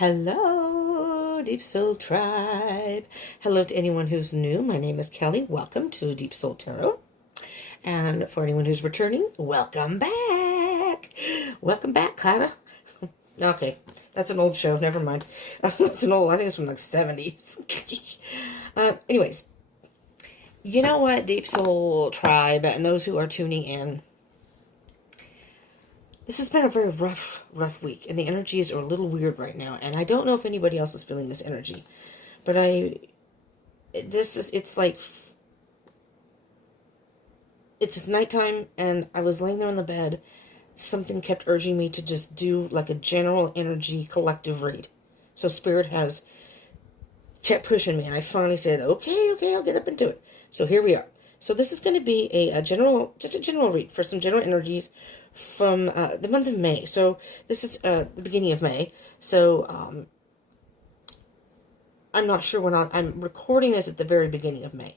Hello, Deep Soul Tribe. Hello to anyone who's new. My name is Kelly. Welcome to Deep Soul Tarot. And for anyone who's returning, welcome back. Welcome back, Clara. Okay, that's an old show. Never mind. It's an old, I think it's from like 70s. Anyways, you know what, Deep Soul Tribe, and those who are tuning in, this has been a very rough week, and the energies are a little weird right now, and I don't know if anybody else is feeling this energy, but it's like, it's nighttime, and I was laying there on the bed. Something kept urging me to just do like a general energy collective read. So Spirit has kept pushing me, and I finally said, okay, I'll get up and do it. So here we are. So this is going to be a general read for some general energies from the month of May. So this is the beginning of May. So I'm not sure when I'm recording this at the very beginning of May,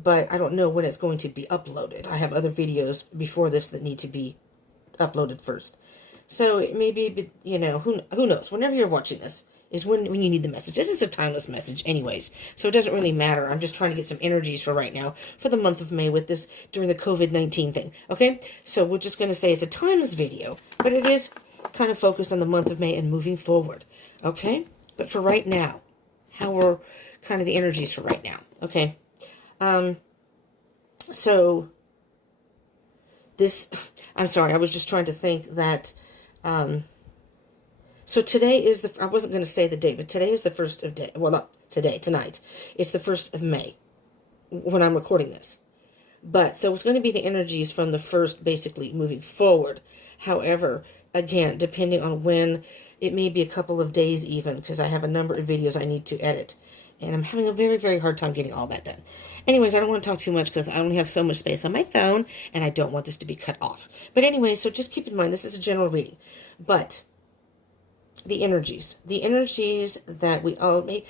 but I don't know when it's going to be uploaded. I have other videos before this that need to be uploaded first. So it may be, who knows? Whenever you're watching this is when you need the message. This is a timeless message anyways, so it doesn't really matter. I'm just trying to get some energies for right now, for the month of May with this, during the COVID-19 thing, okay? So we're just going to say it's a timeless video, but it is kind of focused on the month of May and moving forward, okay? But for right now, how are kind of the energies for right now, okay? So this, I'm sorry, I was just trying to think that, so today is I wasn't going to say the date, but today is the 1st of day. Well, not today, tonight. It's the 1st of May when I'm recording this. But, so it's going to be the energies from the 1st, basically, moving forward. However, again, depending on when, it may be a couple of days even, because I have a number of videos I need to edit. And I'm having a very, very hard time getting all that done. Anyways, I don't want to talk too much because I only have so much space on my phone, and I don't want this to be cut off. But anyway, so just keep in mind, this is a general reading. But the energies that we all may,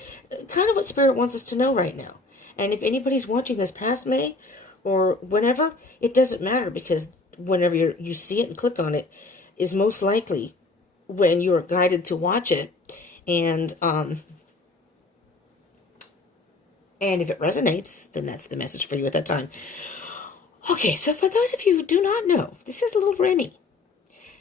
kind of what Spirit wants us to know right now. And if anybody's watching this past May or whenever, it doesn't matter, because whenever you see it and click on it is most likely when you're guided to watch it. And if it resonates, then that's the message for you at that time. Okay, so for those of you who do not know, this is little Remy,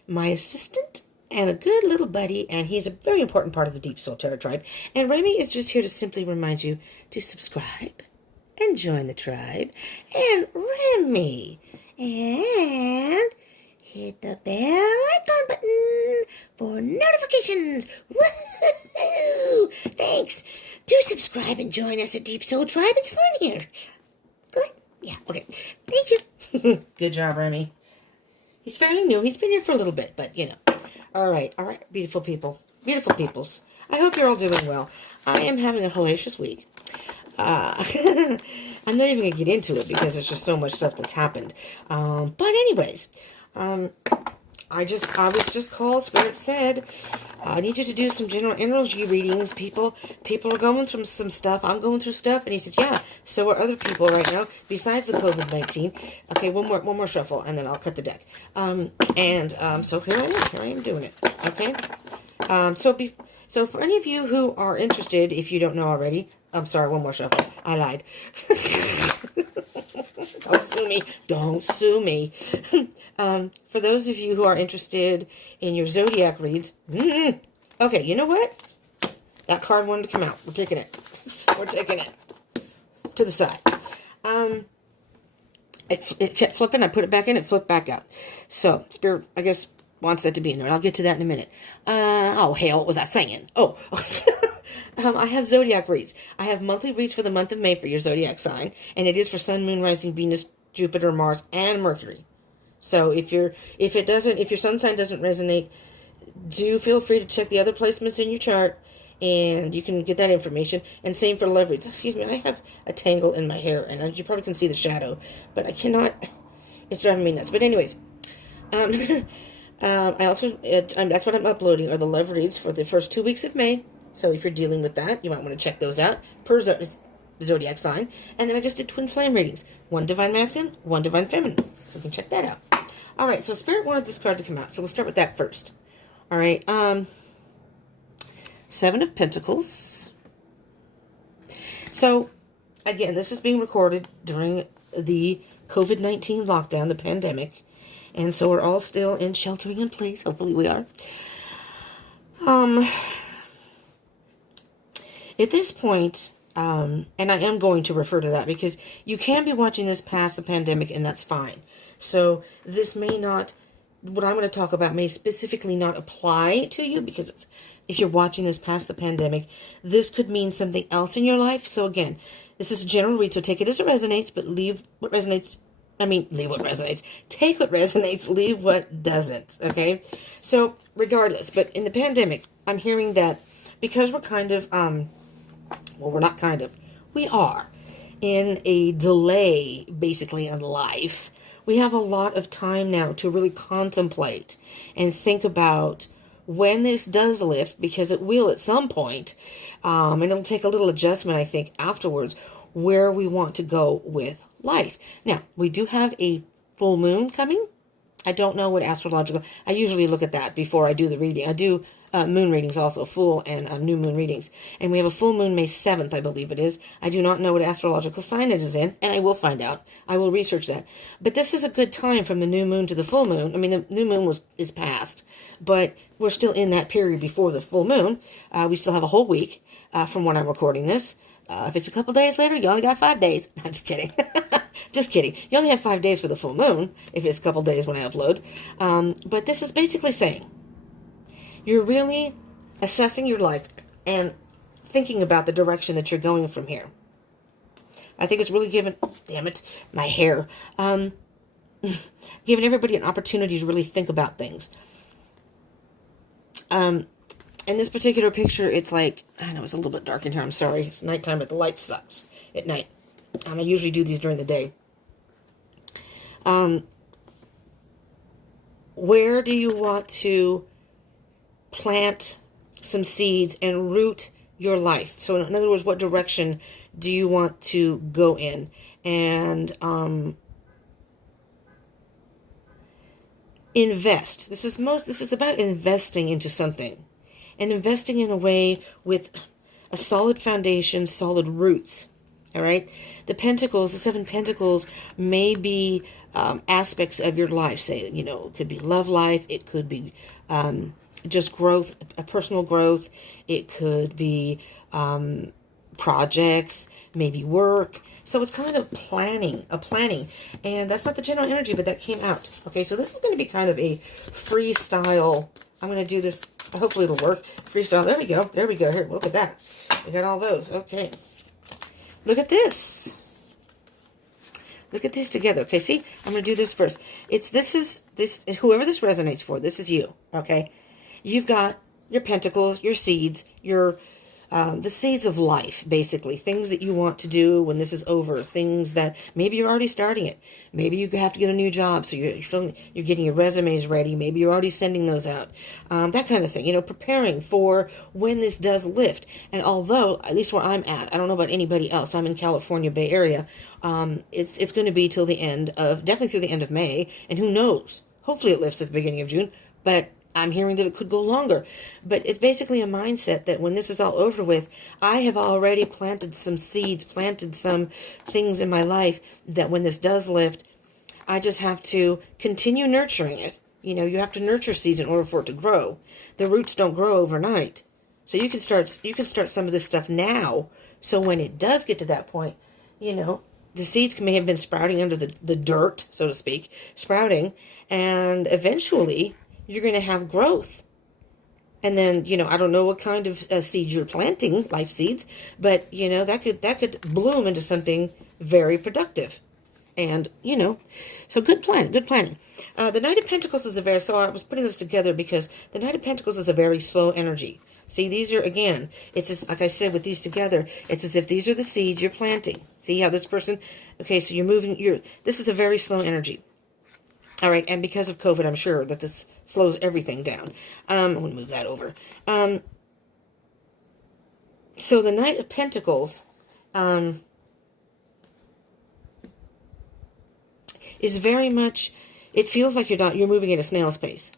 my assistant and a good little buddy, and he's a very important part of the Deep Soul Tarot tribe. And Remy is just here to simply remind you to subscribe and join the tribe. And Remy, and hit the bell icon button for notifications. Woohoo! Thanks. Do subscribe and join us at Deep Soul Tribe. It's fun here. Good? Yeah, okay. Thank you. Good job, Remy. He's fairly new. He's been here for a little bit, but, All right, beautiful people. Beautiful peoples. I hope you're all doing well. I am having a hellacious week. I'm not even going to get into it because there's just so much stuff that's happened. But anyways, I was just called. Spirit said, I need you to do some general energy readings, people. People are going through some stuff. I'm going through stuff. And he said, yeah, so are other people right now, besides the COVID-19. Okay, one more shuffle, and then I'll cut the deck. So here I am doing it. Okay? So for any of you who are interested, if you don't know already, I'm sorry, one more shuffle. I lied. Don't sue me. Don't sue me. For those of you who are interested in your zodiac reads, okay, you know what? That card wanted to come out. We're taking it. We're taking it to the side. It kept flipping. I put it back in. It flipped back out. So, Spirit, I guess, wants that to be in there. I'll get to that in a minute. Oh, hell, what was I saying? Oh, I have zodiac reads. I have monthly reads for the month of May for your zodiac sign, and it is for Sun, Moon, Rising, Venus, Jupiter, Mars, and Mercury. So if your sun sign doesn't resonate, do feel free to check the other placements in your chart, and you can get that information. And same for love reads. Excuse me, I have a tangle in my hair, and you probably can see the shadow, but I cannot. It's driving me nuts. But anyways, I also that's what I'm uploading are the love reads for the first 2 weeks of May. So if you're dealing with that, you might want to check those out per zodiac sign. And then I just did twin flame readings. One divine masculine, one divine feminine. So you can check that out. All right, so Spirit wanted this card to come out. So we'll start with that first. All right. Seven of Pentacles. So, again, this is being recorded during the COVID-19 lockdown, the pandemic. And so we're all still in sheltering in place. Hopefully we are. At this point, and I am going to refer to that because you can be watching this past the pandemic and that's fine. So this may not, what I'm going to talk about may specifically not apply to you because it's, if you're watching this past the pandemic, this could mean something else in your life. So again, this is a general read, so take it as it resonates, but leave what resonates. Leave what resonates. Take what resonates, leave what doesn't, okay? So, regardless, but in the pandemic, I'm hearing that because we're kind of, well, we're not kind of, we are in a delay, basically, in life. We have a lot of time now to really contemplate and think about when this does lift, because it will at some point, and it'll take a little adjustment, I think, afterwards, where we want to go with life. Now, we do have a full moon coming. I don't know what astrological, I usually look at that before I do the reading. I do moon readings also, full and new moon readings. And we have a full moon May 7th, I believe it is. I do not know what astrological sign it is in, and I will find out. I will research that. But this is a good time from the new moon to the full moon. I mean, the new moon is past, but we're still in that period before the full moon. We still have a whole week from when I'm recording this. If it's a couple days later, you only got 5 days. I'm just kidding. Just kidding. You only have 5 days for the full moon, if it's a couple days when I upload. But this is basically saying, you're really assessing your life and thinking about the direction that you're going from here. I think it's really giving, damn it, my hair, giving everybody an opportunity to really think about things. In this particular picture, it's like, I know it's a little bit dark in here, I'm sorry. It's nighttime, but the light sucks at night. I usually do these during the day. Where do you want to plant some seeds and root your life? So in other words, what direction do you want to go in? And invest. This is about investing into something. And investing in a way with a solid foundation, solid roots. All right? The Pentacles, the Seven Pentacles may be aspects of your life. Say, you know, it could be love life. It could be just growth, personal growth. It could be projects, maybe work. So it's kind of planning. And that's not the general energy, but that came out. Okay, so this is going to be kind of a freestyle. I'm going to do this. Hopefully it'll work. Freestyle. There we go. There we go. Here, look at that. We got all those. Okay. Look at this. Look at this together. Okay, see? I'm going to do this first. Whoever this resonates for, this is you. Okay? You've got your pentacles, your seeds, the seeds of life, basically. Things that you want to do when this is over. Things that maybe you're already starting it. Maybe you have to get a new job, so you're getting your resumes ready. Maybe you're already sending those out. That kind of thing. You know, preparing for when this does lift. And although, at least where I'm at, I don't know about anybody else. I'm in California, Bay Area. It's going to be till the end of, definitely through the end of May. And who knows? Hopefully it lifts at the beginning of June. But I'm hearing that it could go longer. But it's basically a mindset that when this is all over with, I have already planted some seeds, planted some things in my life that when this does lift, I just have to continue nurturing it. You know, you have to nurture seeds in order for it to grow. The roots don't grow overnight. So you can start some of this stuff now. So when it does get to that point, you know, the seeds may have been sprouting under the dirt, so to speak, sprouting, and eventually you're going to have growth. And then, you know, I don't know what kind of seeds you're planting, life seeds, but, you know, that could bloom into something very productive. And, you know, so good planning. The Knight of Pentacles is so I was putting this together because the Knight of Pentacles is a very slow energy. See, these are, again, it's as, like I said, with these together, it's as if these are the seeds you're planting. See how this person, okay, so you're moving, this is a very slow energy. All right, and because of COVID, I'm sure that this slows everything down. I'm going to move that over. So the Knight of Pentacles is very much, it feels like you're moving at a snail's pace.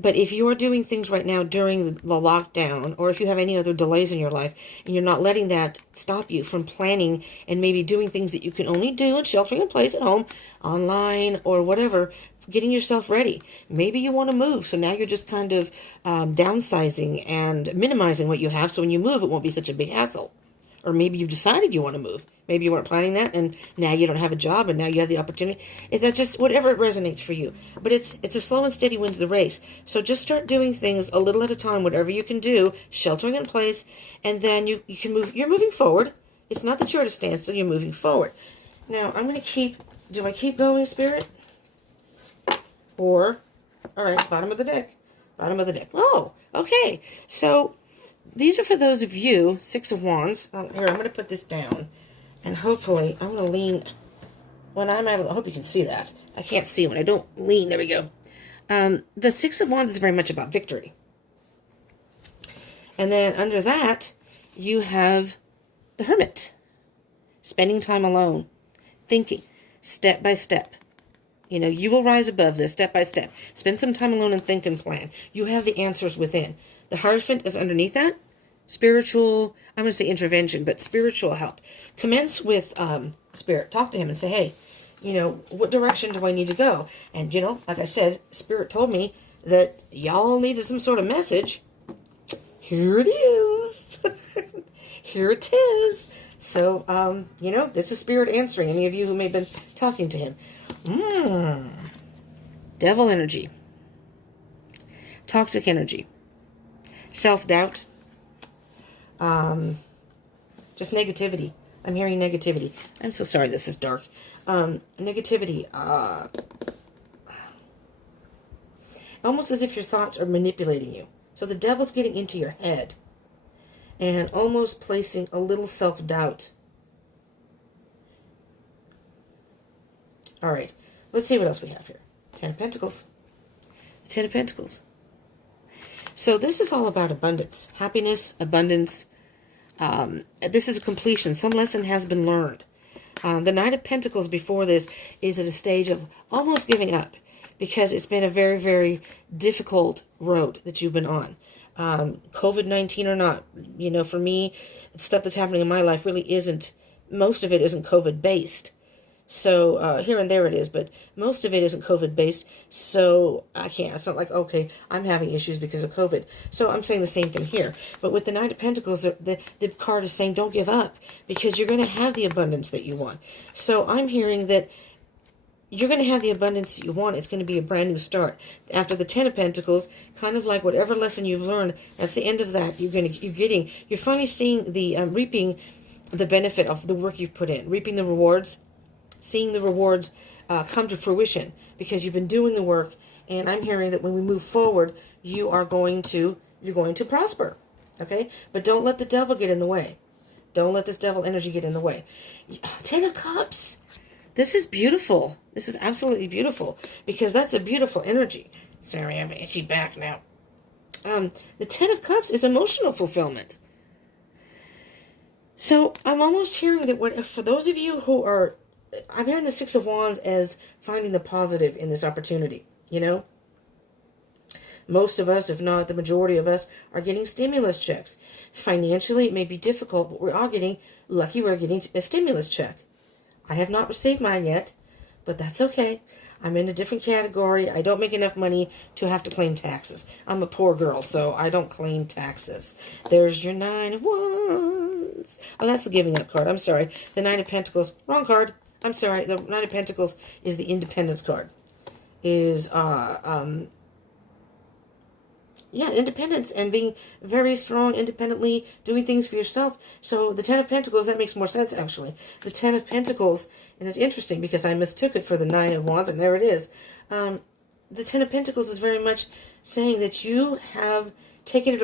But if you're doing things right now during the lockdown, or if you have any other delays in your life, and you're not letting that stop you from planning and maybe doing things that you can only do and sheltering in place at home, online, or whatever, getting yourself ready. Maybe you want to move, so now you're just kind of downsizing and minimizing what you have, so when you move, it won't be such a big hassle. Or maybe you've decided you want to move. Maybe you weren't planning that, and now you don't have a job, and now you have the opportunity. That's just whatever resonates for you. But it's a slow and steady wins the race. So just start doing things a little at a time, whatever you can do, sheltering in place, and then you can move. You're moving forward. It's not that you're at a standstill. You're moving forward. Now I'm going to keep. Do I keep going, Spirit? Or, all right, bottom of the deck. Bottom of the deck. Oh, okay. So these are for those of you, Six of Wands. Here, I'm going to put this down. And hopefully, I'm going to lean, when I'm out of I hope you can see that. I can't see when I don't lean. There we go. The Six of Wands is very much about victory. And then under that, you have the Hermit. Spending time alone. Thinking. Step by step. You know, you will rise above this step by step. Spend some time alone and think and plan. You have the answers within. The Hierophant is underneath that. Spiritual, I'm going to say intervention, but spiritual help. Commence with Spirit. Talk to him and say, hey, you know, what direction do I need to go? And, you know, like I said, Spirit told me that y'all needed some sort of message. Here it is. Here it is. So, you know, this is Spirit answering any of you who may have been talking to him. Devil energy. Toxic energy. Self-doubt. Just negativity. I'm hearing negativity. I'm so sorry this is dark. Negativity. Almost as if your thoughts are manipulating you. So the devil's getting into your head and almost placing a little self-doubt. All right. Let's see what else we have here. Ten of Pentacles. Ten of Pentacles. So this is all about abundance. Happiness, abundance. This is a completion. Some lesson has been learned. The Knight of Pentacles before this is at a stage of almost giving up because it's been a very, very difficult road that you've been on. COVID-19 or not, you know, for me, the stuff that's happening in my life really isn't, most of it isn't COVID-based. So here and there it is, but most of it isn't COVID-based, so I can't. It's not like, okay, I'm having issues because of COVID. So I'm saying the same thing here. But with the Knight of Pentacles, the card is saying don't give up because you're going to have the abundance that you want. So I'm hearing that you're going to have the abundance that you want. It's going to be a brand new start. After the Ten of Pentacles, kind of like whatever lesson you've learned, that's the end of that. You're finally seeing the, reaping the benefit of the work you've put in, reaping the rewards. Seeing the rewards come to fruition because you've been doing the work, and I'm hearing that when we move forward, you're going to prosper. Okay, but don't let the devil get in the way. Don't let this devil energy get in the way. Ten of Cups. This is beautiful. This is absolutely beautiful because that's a beautiful energy. Sorry, I have an itchy back now. The Ten of Cups is emotional fulfillment. So I'm almost hearing that for those of you who are, I'm hearing the Six of Wands as finding the positive in this opportunity, you know? Most of us, if not the majority of us, are getting stimulus checks. Financially, it may be difficult, but we're getting a stimulus check. I have not received mine yet, but that's okay. I'm in a different category. I don't make enough money to have to claim taxes. I'm a poor girl, so I don't claim taxes. There's your Nine of Wands. Oh, that's the giving up card. I'm sorry. The Nine of Pentacles. Wrong card. I'm sorry. The Nine of Pentacles is the independence card. Independence and being very strong independently, doing things for yourself. So the Ten of Pentacles, that makes more sense, actually. The Ten of Pentacles, and it's interesting because I mistook it for the Nine of Wands, and there it is. The Ten of Pentacles is very much saying that you have taken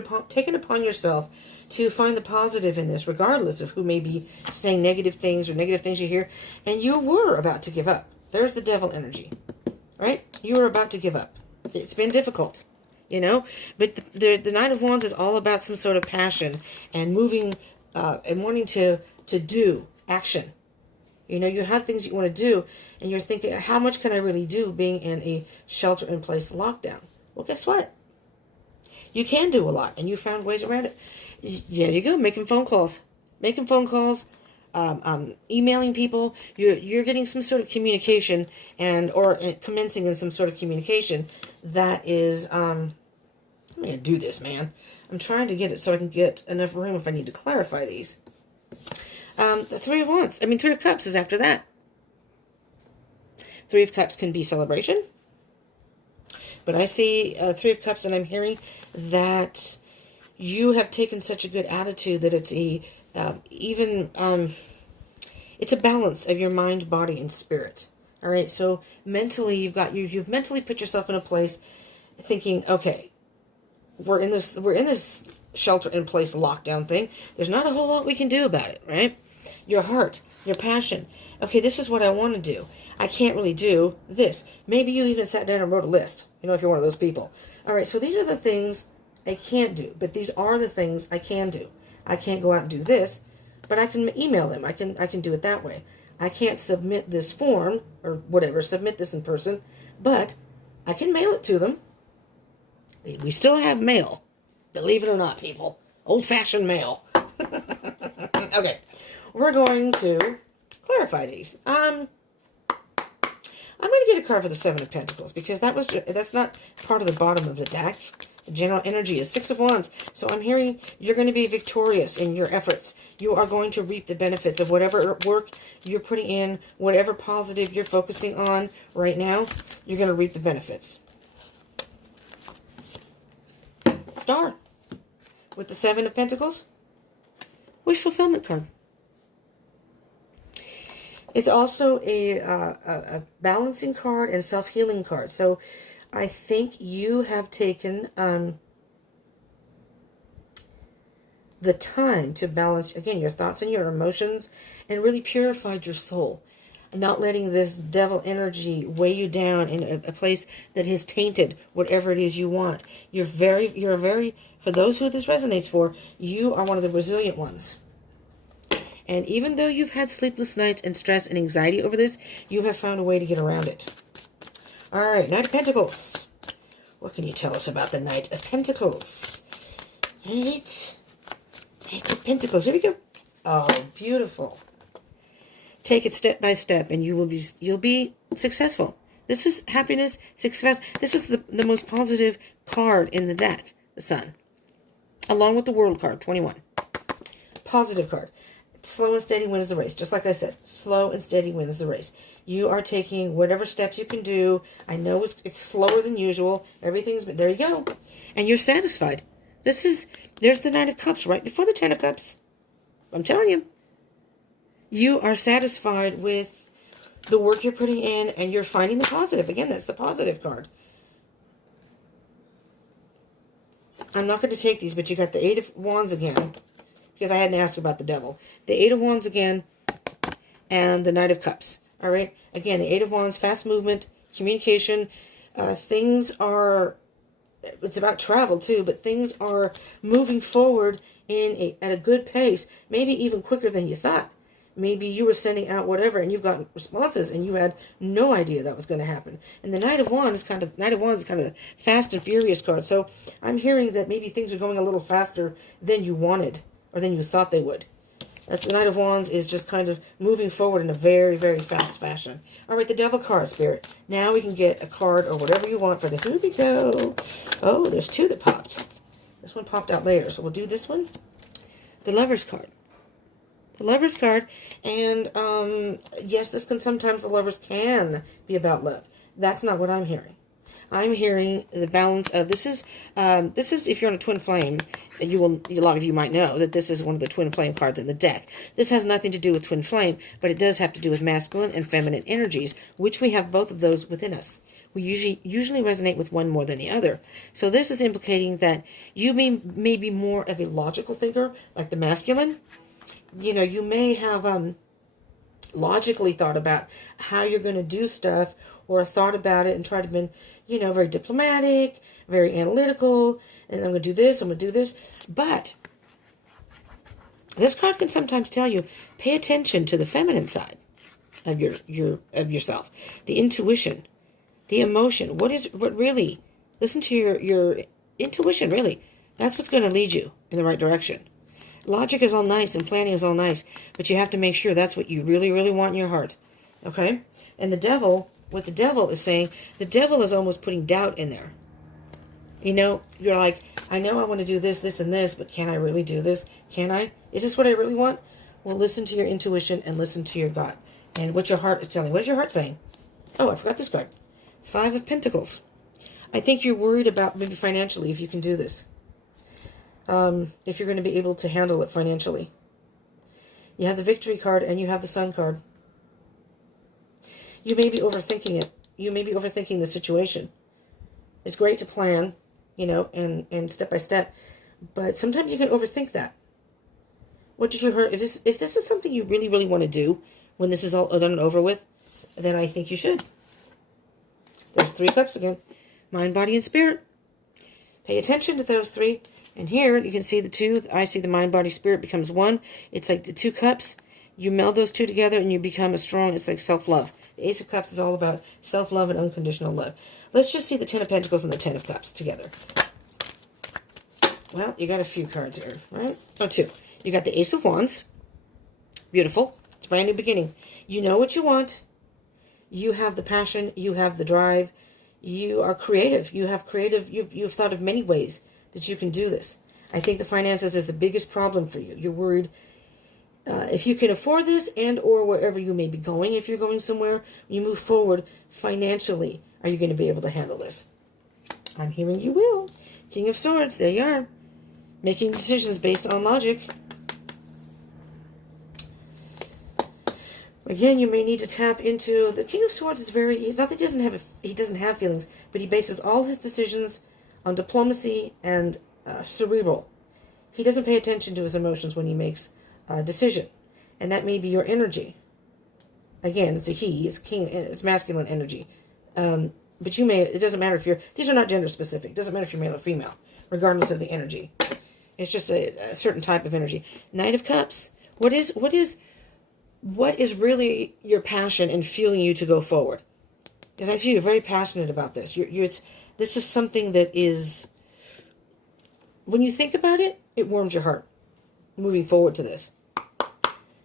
upon yourself to find the positive in this, regardless of who may be saying negative things or negative things you hear. And you were about to give up. There's the devil energy, right? You were about to give up. It's been difficult, you know? But the Nine of Wands is all about some sort of passion and moving and wanting to do action. You know, you have things you want to do, and you're thinking, how much can I really do being in a shelter-in-place lockdown? Well, guess what? You can do a lot, and you found ways around it. There you go, making phone calls. Making phone calls, emailing people. You're getting some sort of communication or commencing in some sort of communication that is, I'm going to do this, man. I'm trying to get it so I can get enough room if I need to clarify these. The Three of Wands. Three of Cups is after that. Three of Cups can be celebration. But I see Three of Cups, and I'm hearing that you have taken such a good attitude that it's it's a balance of your mind, body, and spirit. All right. So mentally, you've mentally put yourself in a place, thinking, okay, we're in this shelter-in-place lockdown thing. There's not a whole lot we can do about it, right? Your heart, your passion. Okay, this is what I want to do. I can't really do this. Maybe you even sat down and wrote a list, if you're one of those people. All right, so these are the things I can't do, but these are the things I can do. I can't go out and do this, but I can email them. I can do it that way. I can't submit this form or whatever, submit this in person, but I can mail it to them. We still have mail. Believe it or not, people. Old-fashioned mail. Okay. We're going to clarify these. I'm going to get a card for the Seven of Pentacles because that's not part of the bottom of the deck. The general energy is Six of Wands. So I'm hearing you're going to be victorious in your efforts. You are going to reap the benefits of whatever work you're putting in, whatever positive you're focusing on right now. You're going to reap the benefits. Star. With the Seven of Pentacles. Wish fulfillment card. It's also a balancing card and self-healing card. So I think you have taken the time to balance, again, your thoughts and your emotions and really purified your soul. Not letting this devil energy weigh you down in a place that has tainted whatever it is you want. You're very, for those who this resonates for, you are one of the resilient ones. And even though you've had sleepless nights and stress and anxiety over this, you have found a way to get around it. All right, Knight of Pentacles. What can you tell us about the Knight of Pentacles? Knight of Pentacles. Here we go. Oh, beautiful. Take it step by step, and you'll be successful. This is happiness, success. This is the most positive card in the deck, the Sun, along with the World card, 21. Positive card. Slow and steady wins the race. Just like I said, slow and steady wins the race. You are taking whatever steps you can do. I know it's slower than usual. But there you go. And you're satisfied. There's the Nine of Cups right before the Ten of Cups. I'm telling you. You are satisfied with the work you're putting in, and you're finding the positive. Again, that's the positive card. I'm not going to take these, but you got the Eight of Wands again, because I hadn't asked about the Devil. The Eight of Wands again, and the Knight of Cups. All right? Again, the Eight of Wands, fast movement, communication. Things are, it's about travel too, but things are moving forward at a good pace, maybe even quicker than you thought. Maybe you were sending out whatever, and you've gotten responses, and you had no idea that was going to happen. And the Knight of Wands is kind of the fast and furious card. So I'm hearing that maybe things are going a little faster than you wanted, or than you thought they would. That's the Knight of Wands is just kind of moving forward in a very, very fast fashion. All right, the Devil card, Spirit. Now we can get a card or whatever you want for the here we go. Oh, there's two that popped. This one popped out later, so we'll do this one. The Lover's card. The Lover's card, and yes, sometimes the Lovers can be about love. That's not what I'm hearing. I'm hearing the balance of this is if you're on a twin flame, a lot of you might know that this is one of the twin flame cards in the deck. This has nothing to do with twin flame, but it does have to do with masculine and feminine energies, which we have both of those within us. We usually resonate with one more than the other. So this is implicating that you may be more of a logical thinker, like the masculine. You may have logically thought about how you're going to do stuff, or thought about it and tried to be, very diplomatic, very analytical, and I'm going to do this, I'm going to do this. But this card can sometimes tell you, pay attention to the feminine side of yourself, the intuition, the emotion. What really? Listen to your intuition, really. That's what's going to lead you in the right direction. Logic is all nice and planning is all nice, but you have to make sure that's what you really, really want in your heart. Okay? And the devil, what the devil is saying, the devil is almost putting doubt in there. You know, you're like, I know I want to do this, this, and this, but can I really do this? Can I? Is this what I really want? Well, listen to your intuition and listen to your gut. And what your heart is telling. What is your heart saying? Oh, I forgot this card. 5 of Pentacles. I think you're worried about maybe financially if you can do this. If you're going to be able to handle it financially. You have the Victory card and you have the Sun card. You may be overthinking it. You may be overthinking the situation. It's great to plan, you know, and step by step. But sometimes you can overthink that. What did you hear? If this is something you really, really want to do when this is all done and over with, then I think you should. There's 3 cups again. Mind, body, and spirit. Pay attention to those 3. And here you can see the 2. I see the mind, body, spirit becomes 1. It's like the 2 cups. You meld those 2 together and you become a strong, it's like self-love. The Ace of Cups is all about self-love and unconditional love. Let's just see the 10 of Pentacles and the 10 of Cups together. Well, you got a few cards here, right? Oh, 2. You got the Ace of Wands. Beautiful. It's a brand new beginning. You know what you want. You have the passion. You have the drive. You are creative. You have creative. You've thought of many ways that you can do this. I think the finances is the biggest problem for you. You're worried if you can afford this and or wherever you may be going. If you're going somewhere, you move forward financially. Are you going to be able to handle this? I'm hearing you will. King of Swords. There you are. Making decisions based on logic. Again, you may need to tap into the King of Swords. Is very. It's not that he doesn't have feelings, but he bases all his decisions on diplomacy and cerebral. He doesn't pay attention to his emotions when he makes a decision, and that may be your energy. Again, it's a he. It's king. It's masculine energy. But you may. It doesn't matter if you're. These are not gender specific. It doesn't matter if you're male or female, regardless of the energy. It's just a certain type of energy. Knight of Cups. What is really your passion and fueling you to go forward? Because I feel you're very passionate about this. This is something that is, when you think about it, it warms your heart. Moving forward to this.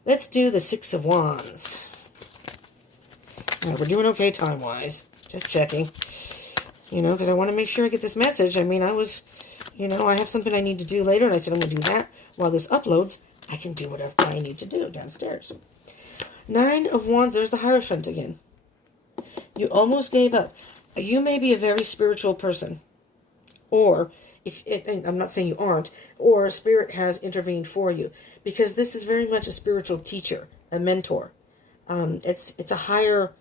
Let's do the 6 of Wands. All right, we're doing okay time-wise. Just checking. You know, because I want to make sure I get this message. I mean, I have something I need to do later, and I said I'm going to do that. While this uploads, I can do whatever I need to do downstairs. 9 of Wands, there's the Hierophant again. You almost gave up. You may be a very spiritual person. Or, I'm not saying you aren't, or Spirit has intervened for you. Because this is very much a spiritual teacher, a mentor. It's a higher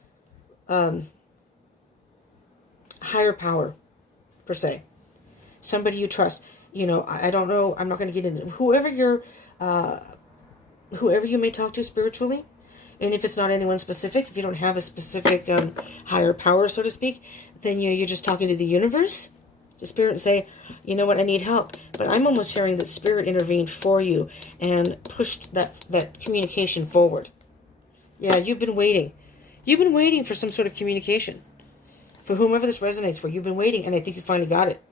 power, per se. Somebody you trust. You know, I don't know, I'm not going to get into whoever you may talk to spiritually. And if it's not anyone specific, if you don't have a specific higher power, so to speak, then you're just talking to the universe, to Spirit, and say, you know what, I need help. But I'm almost hearing that Spirit intervened for you and pushed that communication forward. Yeah, you've been waiting. You've been waiting for some sort of communication. For whomever this resonates for, you've been waiting, and I think you finally got it.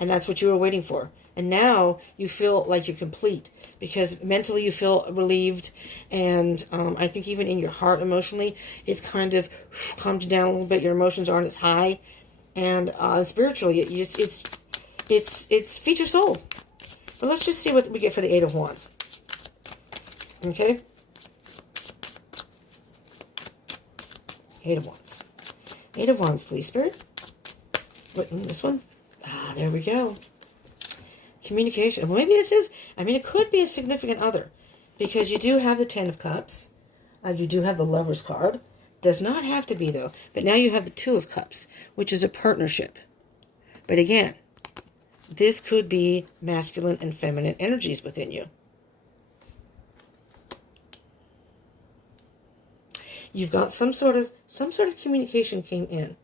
And that's what you were waiting for. And now you feel like you're complete. Because mentally you feel relieved. And I think even in your heart emotionally, it's kind of calmed you down a little bit. Your emotions aren't as high. And spiritually, it's feed your soul. But let's just see what we get for the 8 of Wands. Okay? 8 of Wands. 8 of Wands, please, Spirit. What, this one? Ah, there we go. Communication. Well, maybe this is, it could be a significant other. Because you do have the 10 of Cups. You do have the Lover's card. Does not have to be, though. But now you have the 2 of Cups, which is a partnership. But again, this could be masculine and feminine energies within you. You've got some sort of communication came in.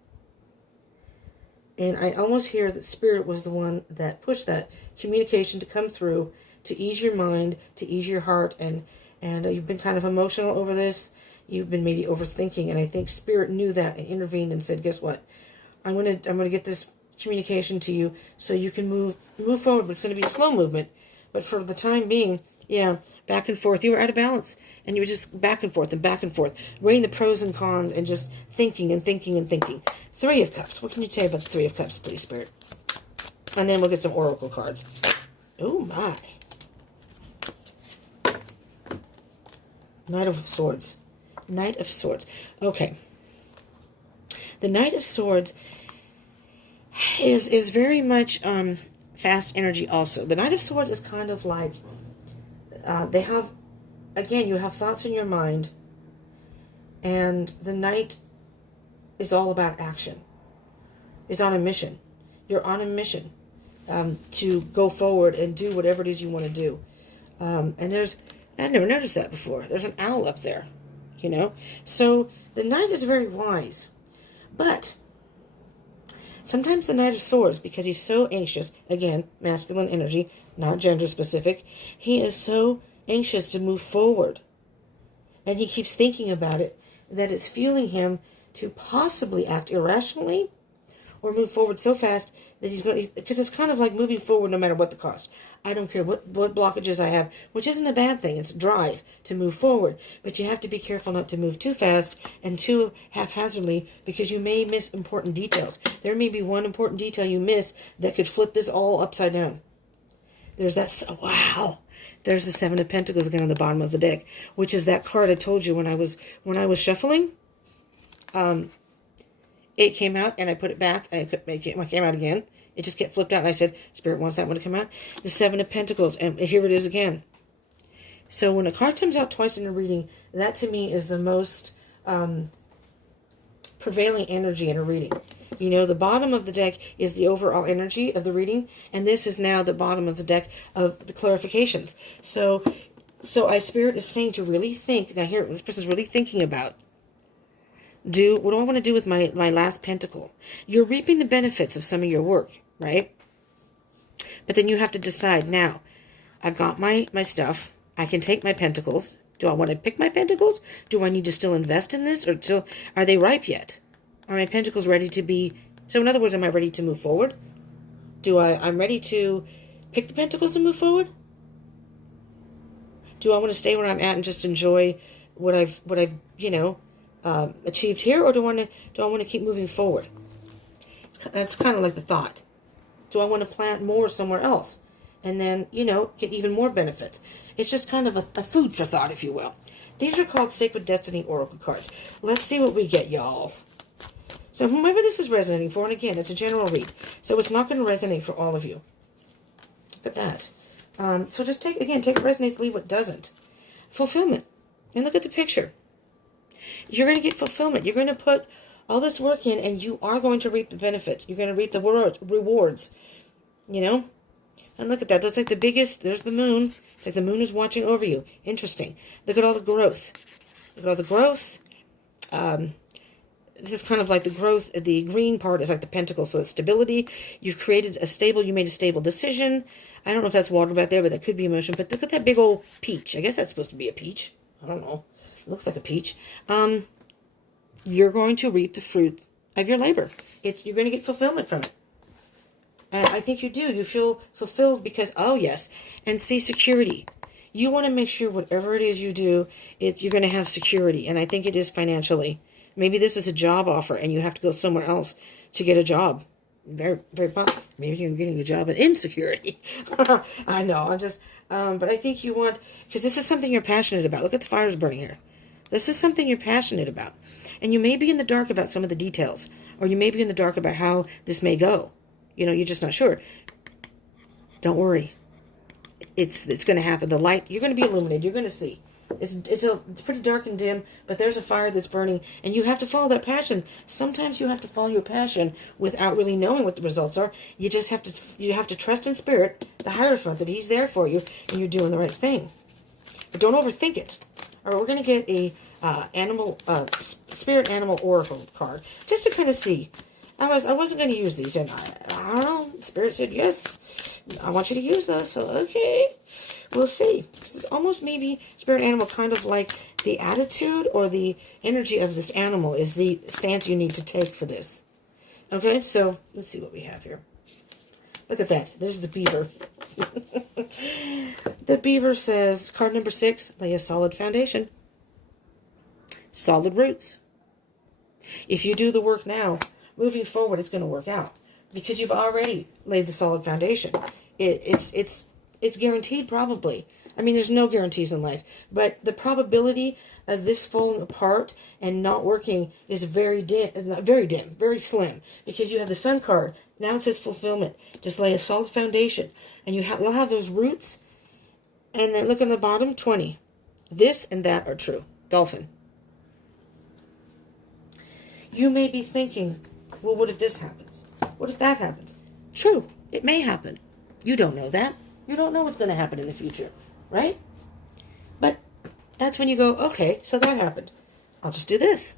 And I almost hear that Spirit was the one that pushed that communication to come through, to ease your mind, to ease your heart, and you've been kind of emotional over this. You've been maybe overthinking, and I think Spirit knew that and intervened and said, "Guess what? I'm gonna get this communication to you so you can move forward, but it's going to be a slow movement. But for the time being, yeah, back and forth. You were out of balance, and you were just back and forth, weighing the pros and cons and just thinking and thinking and thinking. Three of Cups. What can you say about the Three of Cups, please, Spirit? And then we'll get some oracle cards. Oh, my. Knight of Swords. Knight of Swords. Okay. The Knight of Swords is very much fast energy also. The Knight of Swords is kind of like, they have, again, you have thoughts in your mind, and the Knight is all about action. Is on a mission. You're on a mission to go forward and do whatever it is you want to do. And I never noticed that before. There's an owl up there, you know. So the Knight is very wise. But sometimes the Knight of Swords, because he's so anxious, again, masculine energy, not gender specific, he is so anxious to move forward. And he keeps thinking about it, that it's fueling him to possibly act irrationally or move forward so fast that because it's kind of like moving forward no matter what the cost. I don't care what blockages I have, which isn't a bad thing. It's drive to move forward. But you have to be careful not to move too fast and too haphazardly, because you may miss important details. There may be one important detail you miss that could flip this all upside down. There's that, wow. There's the Seven of Pentacles again on the bottom of the deck, which is that card I told you when I was shuffling. It came out, and I put it back, and it came out again. It just get flipped out, and I said, Spirit wants that one to come out. The Seven of Pentacles, and here it is again. So when a card comes out twice in a reading, that to me is the most prevailing energy in a reading. You know, the bottom of the deck is the overall energy of the reading, and this is now the bottom of the deck of the clarifications. So Spirit is saying to really think. Now here, this person's really thinking about, what do I want to do with my last pentacle? You're reaping the benefits of some of your work, right? But then you have to decide, now, I've got my stuff. I can take my pentacles. Do I want to pick my pentacles? Do I need to still invest in this? Or are they ripe yet? Are my pentacles ready to be... So in other words, am I ready to move forward? I'm ready to pick the pentacles and move forward? Do I want to stay where I'm at and just enjoy what I've achieved here, or do I want to keep moving forward? That's kind of like the thought. Do I want to plant more somewhere else, and then get even more benefits? It's just kind of a food for thought, if you will. These are called Sacred Destiny Oracle cards. Let's see what we get, y'all. So whomever this is resonating for, and again, it's a general read, so it's not going to resonate for all of you. Look at that. So just take what resonates, leave what doesn't. Fulfillment. And look at the picture. You're going to get fulfillment. You're going to put all this work in, and you are going to reap the benefits. You're going to reap the rewards, And look at that. That's like the biggest. There's the moon. It's like the moon is watching over you. Interesting. Look at all the growth. Look at all the growth. This is kind of like the growth. The green part is like the pentacle, so it's stability. You made a stable decision. I don't know if that's water back there, but that could be emotion. But look at that big old peach. I guess that's supposed to be a peach. I don't know. It looks like a peach. You're going to reap the fruit of your labor. You're going to get fulfillment from it. And I think you do. You feel fulfilled because, oh yes. And see, security. You want to make sure whatever it is you do, you're going to have security. And I think it is financially. Maybe this is a job offer and you have to go somewhere else to get a job. Very, very possible. Maybe you're getting a job in insecurity. I know. But I think you want, because this is something you're passionate about. Look at the fires burning here. This is something you're passionate about. And you may be in the dark about some of the details. Or you may be in the dark about how this may go. You're just not sure. Don't worry. It's going to happen. The light, you're going to be illuminated. You're going to see. It's pretty dark and dim, but there's a fire that's burning, and you have to follow that passion. Sometimes you have to follow your passion without really knowing what the results are. You just have to trust in Spirit, the Hierophant, that He's there for you, and you're doing the right thing. But don't overthink it. All right, we're going to get a Spirit Animal Oracle card, just to kind of see. I wasn't going to use these, and I don't know. Spirit said, yes, I want you to use those, so okay. We'll see. Because it's almost maybe Spirit Animal, kind of like the attitude or the energy of this animal is the stance you need to take for this. Okay, so let's see what we have here. Look at that. There's the beaver. The beaver says, card number 6, lay a solid foundation. Solid roots. If you do the work now, moving forward, it's going to work out because you've already laid the solid foundation. It's guaranteed, probably. I mean, there's no guarantees in life, but the probability of this falling apart and not working is very dim, very slim, because you have the Sun card. Now it says fulfillment. Just lay a solid foundation, and you'll have those roots. And then look on the bottom, 20. This and that are true. Dolphin. You may be thinking, well, what if this happens? What if that happens? True, it may happen. You don't know that. You don't know what's going to happen in the future, right? But that's when you go, okay, so that happened. I'll just do this.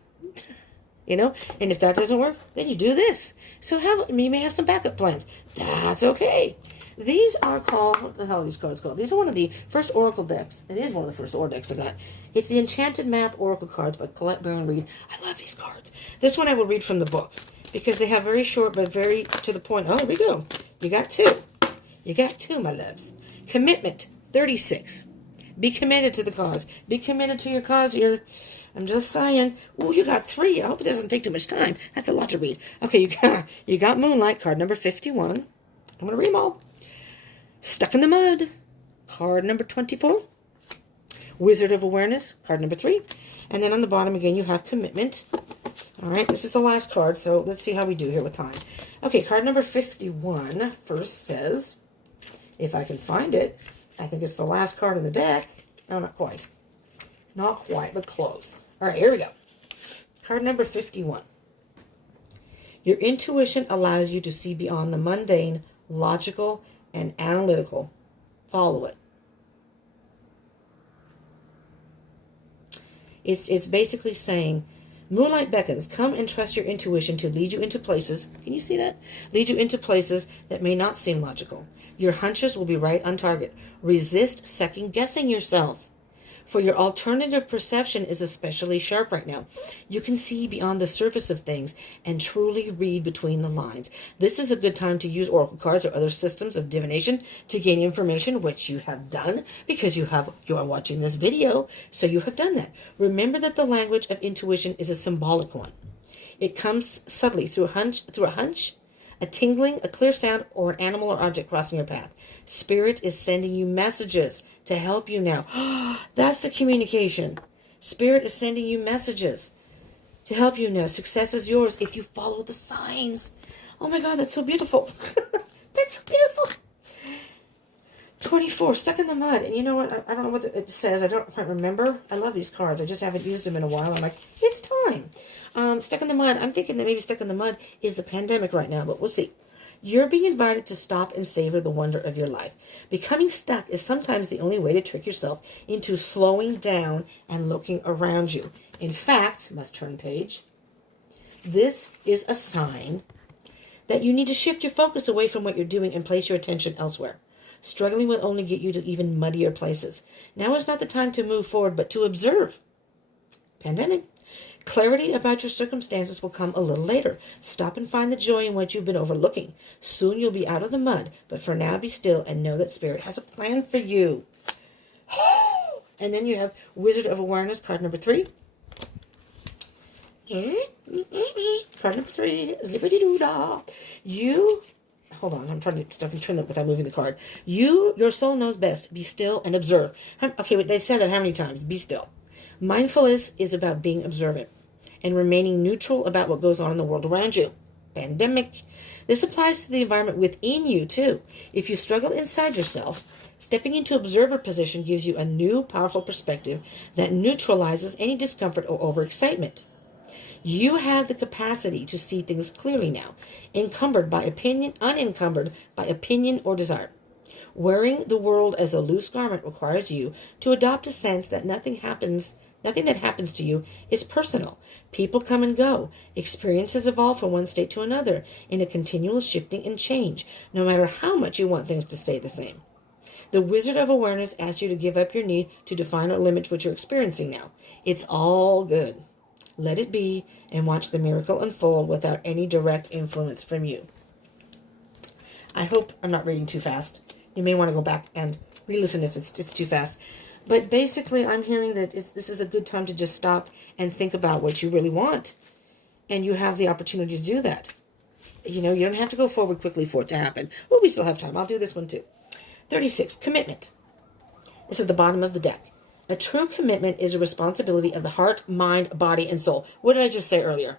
You know, and if that doesn't work, then you do this. So you may have some backup plans. That's okay. These are called, what the hell are these cards called? These are one of the first Oracle decks. It is one of the first Oracle decks I got. It's the Enchanted Map Oracle cards by Colette Baron Reid. I love these cards. This one I will read from the book because they have very short but very to the point. Oh, here we go. You got 2. You got 2, my loves. Commitment, 36. Be committed to the cause. Be committed to your cause here. I'm just saying. Oh, you got 3. I hope it doesn't take too much time. That's a lot to read. Okay, you got Moonlight, card number 51. I'm going to read them all. Stuck in the Mud, card number 24. Wizard of Awareness, card number 3. And then on the bottom again, you have Commitment. All right, this is the last card, so let's see how we do here with time. Okay, card number 51 first says, if I can find it, I think it's the last card in the deck. No, not quite. Not quite, but close. All right, here we go. Card number 51. Your intuition allows you to see beyond the mundane, logical, and analytical. Follow it. It's basically saying, Moonlight beckons, come and trust your intuition to lead you into places, can you see that? Lead you into places that may not seem logical. Your hunches will be right on target. Resist second-guessing yourself, for your alternative perception is especially sharp right now. You can see beyond the surface of things and truly read between the lines. This is a good time to use oracle cards or other systems of divination to gain information, which you have done because you are watching this video, so you have done that. Remember that the language of intuition is a symbolic one. It comes subtly through a hunch, a tingling, a clear sound, or an animal or object crossing your path. Spirit is sending you messages to help you now. That's the communication. Spirit is sending you messages to help you now. Success is yours if you follow the signs. Oh my God, that's so beautiful. That's so beautiful. 24, Stuck in the Mud. And you know what? I don't know what it says. I don't quite remember. I love these cards. I just haven't used them in a while. I'm like, it's time. Stuck in the Mud. I'm thinking that maybe Stuck in the Mud is the pandemic right now, but we'll see. You're being invited to stop and savor the wonder of your life. Becoming stuck is sometimes the only way to trick yourself into slowing down and looking around you. In fact, must turn page, this is a sign that you need to shift your focus away from what you're doing and place your attention elsewhere. Struggling will only get you to even muddier places. Now is not the time to move forward, but to observe. Pandemic. Clarity about your circumstances will come a little later. Stop and find the joy in what you've been overlooking. Soon you'll be out of the mud, but for now be still and know that Spirit has a plan for you. And then you have Wizard of Awareness, card number 3. Card number 3, zippity-doo-dah. Hold on, I'm trying to turn that without moving the card. Your soul knows best. Be still and observe. Okay, wait, they said that how many times? Be still. Mindfulness is about being observant and remaining neutral about what goes on in the world around you. Pandemic. This applies to the environment within you, too. If you struggle inside yourself, stepping into observer position gives you a new, powerful perspective that neutralizes any discomfort or overexcitement. You have the capacity to see things clearly now, unencumbered by opinion or desire. Wearing the world as a loose garment requires you to adopt a sense that nothing that happens to you is personal. People come and go. Experiences evolve from one state to another in a continual shifting and change, no matter how much you want things to stay the same. The Wizard of Awareness asks you to give up your need to define or limit what you're experiencing now. It's all good. Let it be and watch the miracle unfold without any direct influence from you. I hope I'm not reading too fast. You may want to go back and re-listen if it's too fast. But basically, I'm hearing that this is a good time to just stop and think about what you really want. And you have the opportunity to do that. You know, you don't have to go forward quickly for it to happen. Oh, we still have time. I'll do this one too. 36, commitment. This is the bottom of the deck. A true commitment is a responsibility of the heart, mind, body, and soul. What did I just say earlier?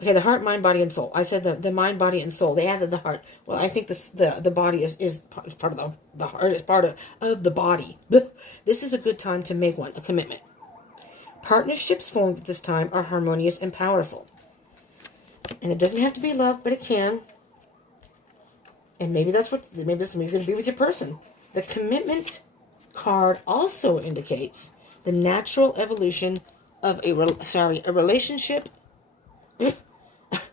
Okay, the heart, mind, body, and soul. I said the mind, body, and soul. They added the heart. Well, I think the body is part of the heart. Is part of the body. This is a good time to make a commitment. Partnerships formed at this time are harmonious and powerful. And it doesn't have to be love, but it can. And maybe this is maybe you're going to be with your person. The commitment card also indicates the natural evolution of a relationship.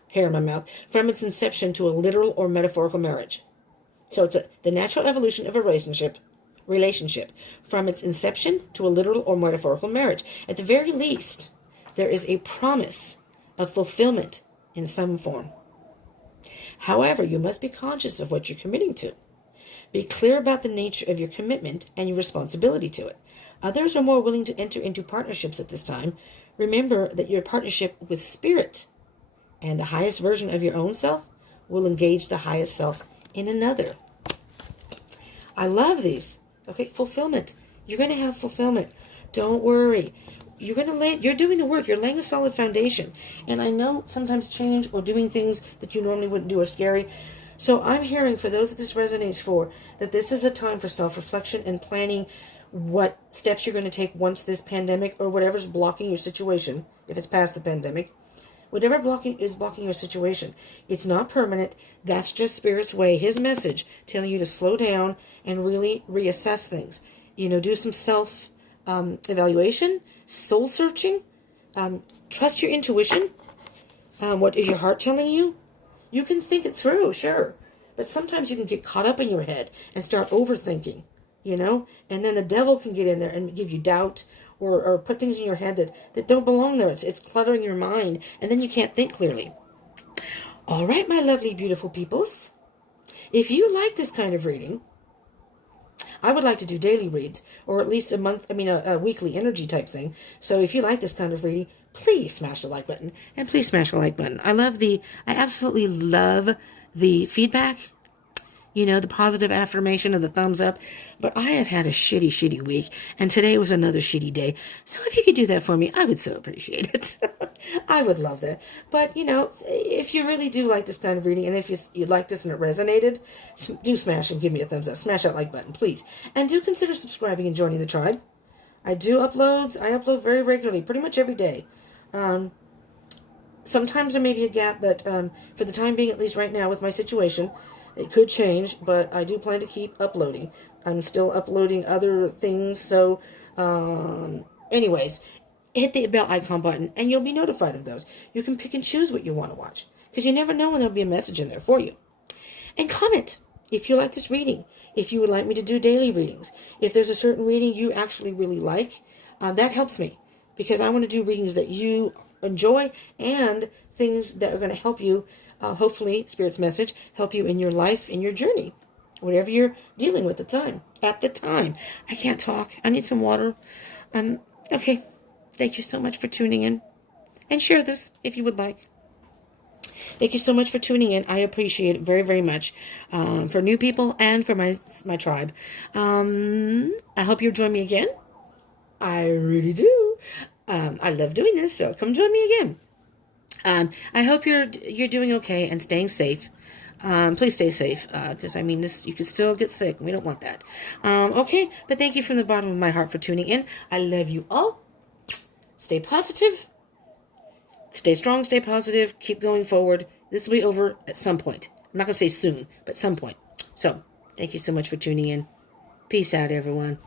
Hair in my mouth. From its inception to a literal or metaphorical marriage. So it's the natural evolution of a relationship from its inception to a literal or metaphorical marriage. At the very least, there is a promise of fulfillment in some form. However, you must be conscious of what you're committing to. Be clear about the nature of your commitment and your responsibility to it. Others are more willing to enter into partnerships at this time. Remember that your partnership with spirit and the highest version of your own self will engage the highest self in another. I love these. Okay, fulfillment. You're going to have fulfillment. Don't worry. You're doing the work. You're laying a solid foundation. And I know sometimes change or doing things that you normally wouldn't do are scary. So I'm hearing, for those that this resonates for, that this is a time for self-reflection and planning what steps you're going to take once this pandemic or whatever's blocking your situation, if it's past the pandemic, whatever is blocking your situation, it's not permanent. That's just Spirit's way, his message, telling you to slow down and really reassess things. You know, do some self-evaluation, soul-searching, trust your intuition. What is your heart telling you? You can think it through, sure. But sometimes you can get caught up in your head and start overthinking, you know? And then the devil can get in there and give you doubt or put things in your head that don't belong there. It's cluttering your mind, and then you can't think clearly. All right, my lovely, beautiful peoples. If you like this kind of reading, I would like to do daily reads, or at least a weekly energy type thing. So if you like this kind of reading, please smash the like button, and please smash the like button. I absolutely love the feedback, you know, the positive affirmation of the thumbs up. But I have had a shitty week, and today was another shitty day. So if you could do that for me, I would so appreciate it. I would love that. But, you know, if you really do like this kind of reading, and if you like this and it resonated, do smash and give me a thumbs up. Smash that like button, please. And do consider subscribing and joining the tribe. I upload very regularly, pretty much every day. Sometimes there may be a gap, but for the time being, at least right now with my situation, it could change, but I do plan to keep uploading. I'm still uploading other things, so anyways, hit the bell icon button and you'll be notified of those. You can pick and choose what you want to watch, because you never know when there'll be a message in there for you. And comment if you like this reading, if you would like me to do daily readings, if there's a certain reading you actually really like, that helps me, because I want to do readings that you enjoy and things that are going to help you, hopefully, Spirit's message, help you in your life, in your journey, whatever you're dealing with at the time. I can't talk. I need some water. Okay. Thank you so much for tuning in. And share this if you would like. Thank you so much for tuning in. I appreciate it very, very much. For new people and for my tribe. I hope you'll join me again. I really do. I love doing this, so come join me again. I hope you're doing okay and staying safe. Please stay safe, because you can still get sick. We don't want that. Okay, but thank you from the bottom of my heart for tuning in. I love you all. Stay positive. Stay strong, stay positive. Keep going forward. This will be over at some point. I'm not going to say soon, but some point. So, thank you so much for tuning in. Peace out, everyone.